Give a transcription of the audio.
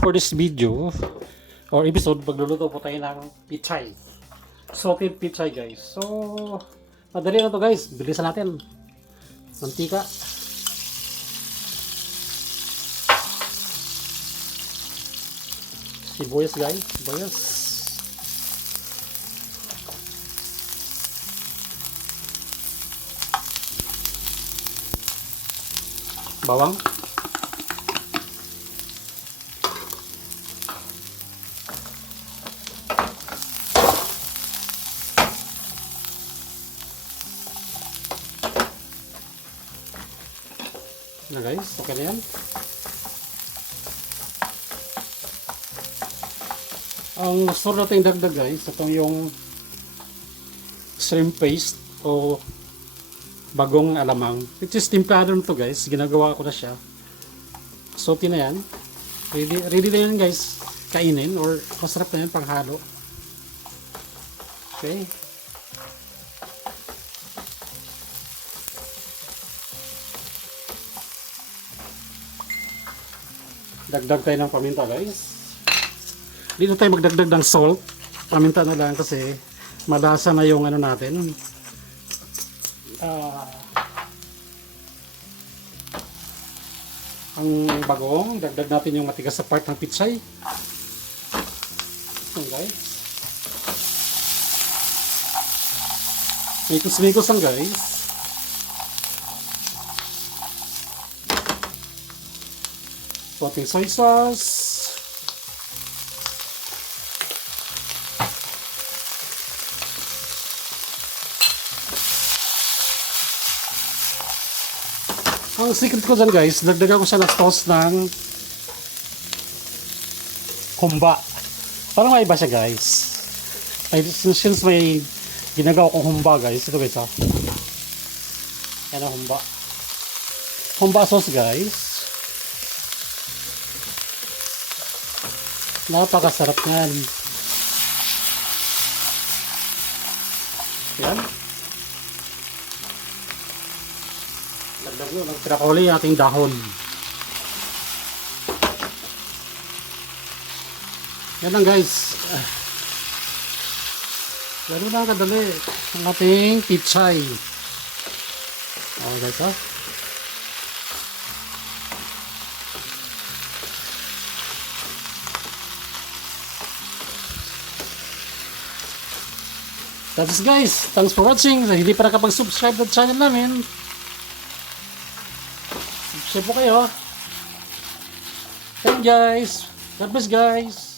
for this video or episode, magluluto po tayo ng pichay. Salted pichay guys. So, madali na to guys. Bilisan natin. Mantika. Sibuyas guys. Sibuyas. Bawang. Na guys, okay na yan. Ang gusto natin dagdag guys, itong yung shrimp paste o bagong alamang. Which is timplado na to guys, ginagawa ko na siya. Salty na yan. Ready na yan guys, kainin or masarap na yan panghalo. Okay. Dagdag tayo ng paminta guys. Dito tayo magdagdag ng salt. Paminta na lang kasi malasa na yung ano natin. Ang bagong, dagdag natin yung matigas sa part ng pichay. Okay. Mikos-mikos lang guys. Konting soy sauce. Ang secret ko dyan guys, dagdagan ko siya ng sauce ng humba. Parang maiba siya guys. Since may ginagawa kong humba guys, ito guys ha. Yan ang humba. Humba sauce guys. Napakasarap yan. Yan. Dagdag nyo ng pinakauli yung ating dahon. Yan lang guys. Ganun lang kadali ang ating pichay. Okay guys ha. That's it guys. Thanks for watching. Hindi pa nakapag-subscribe sa channel namin, subscribe po kayo. Thank you guys. God bless guys.